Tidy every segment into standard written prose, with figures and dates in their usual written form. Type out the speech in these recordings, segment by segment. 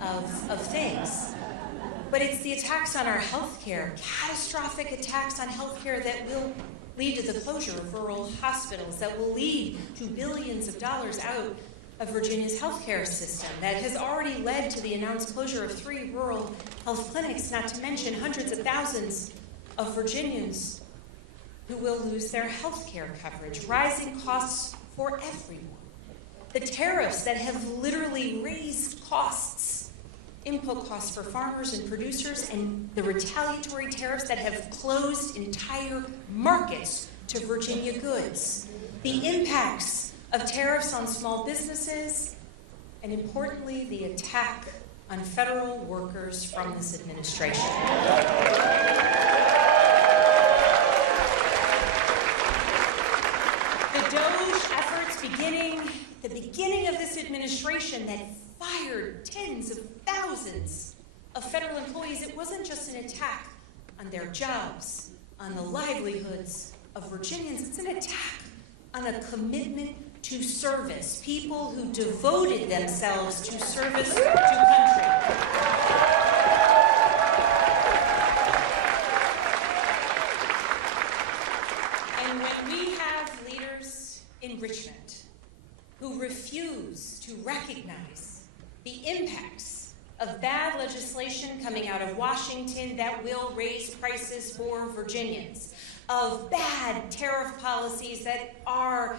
of things. But it's the attacks on our health care, catastrophic attacks on health care that will lead to the closure of rural hospitals, that will lead to billions of dollars out of Virginia's healthcare system, that has already led to the announced closure of 3 rural health clinics, not to mention hundreds of thousands of Virginians who will lose their healthcare coverage, rising costs for everyone. The tariffs that have literally raised costs, input costs for farmers and producers, and the retaliatory tariffs that have closed entire markets to Virginia goods. The impacts of tariffs on small businesses, and importantly, the attack on federal workers from this administration. The DOGE efforts the beginning of this administration that fired tens of thousands of federal employees, it wasn't just an attack on their jobs, on the livelihoods of Virginians, it's an attack on a commitment to service, people who devoted themselves to service to country. And when we have leaders in Richmond who refuse to recognize the impacts of bad legislation coming out of Washington that will raise prices for Virginians, of bad tariff policies that are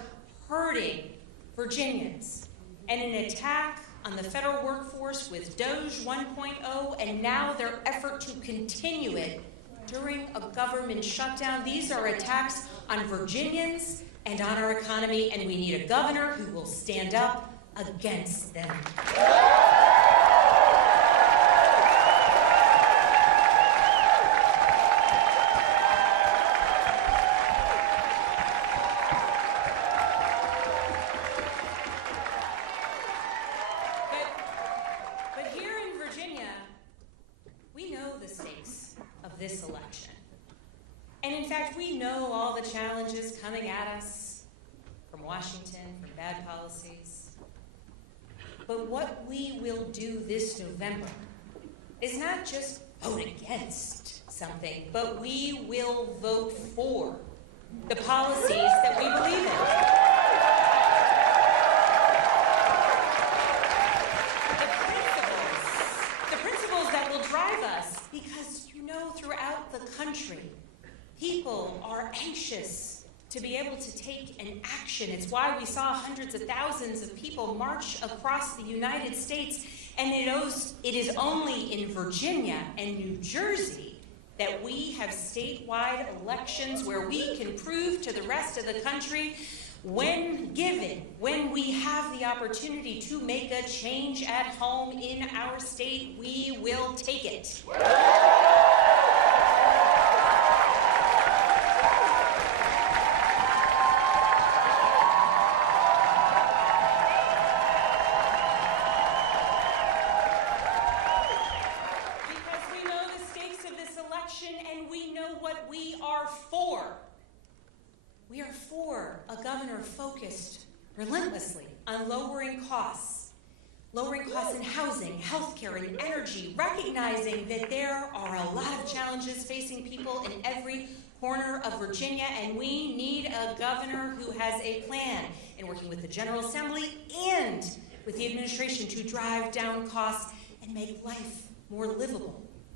hurting Virginians, and an attack on the federal workforce with DOGE 1.0, and now their effort to continue it during a government shutdown. These are attacks on Virginians and on our economy, and we need a governor who will stand up against them. This election. And in fact, we know all the challenges coming at us from Washington, from bad policies. But what we will do this November is not just vote against something, but we will vote for the policies that we believe in. Because throughout the country, people are anxious to be able to take an action. It's why we saw hundreds of thousands of people march across the United States, and it is only in Virginia and New Jersey that we have statewide elections where we can prove to the rest of the country, when we have the opportunity to make a change at home in our state, we will take it. Because we know the stakes of this election, and we know what we are for. We are for a governor focused relentlessly on lowering costs in housing, healthcare, and energy, recognizing that there are a lot of challenges facing people in every corner of Virginia, and we need a governor who has a plan in working with the General Assembly and with the administration to drive down costs and make life more livable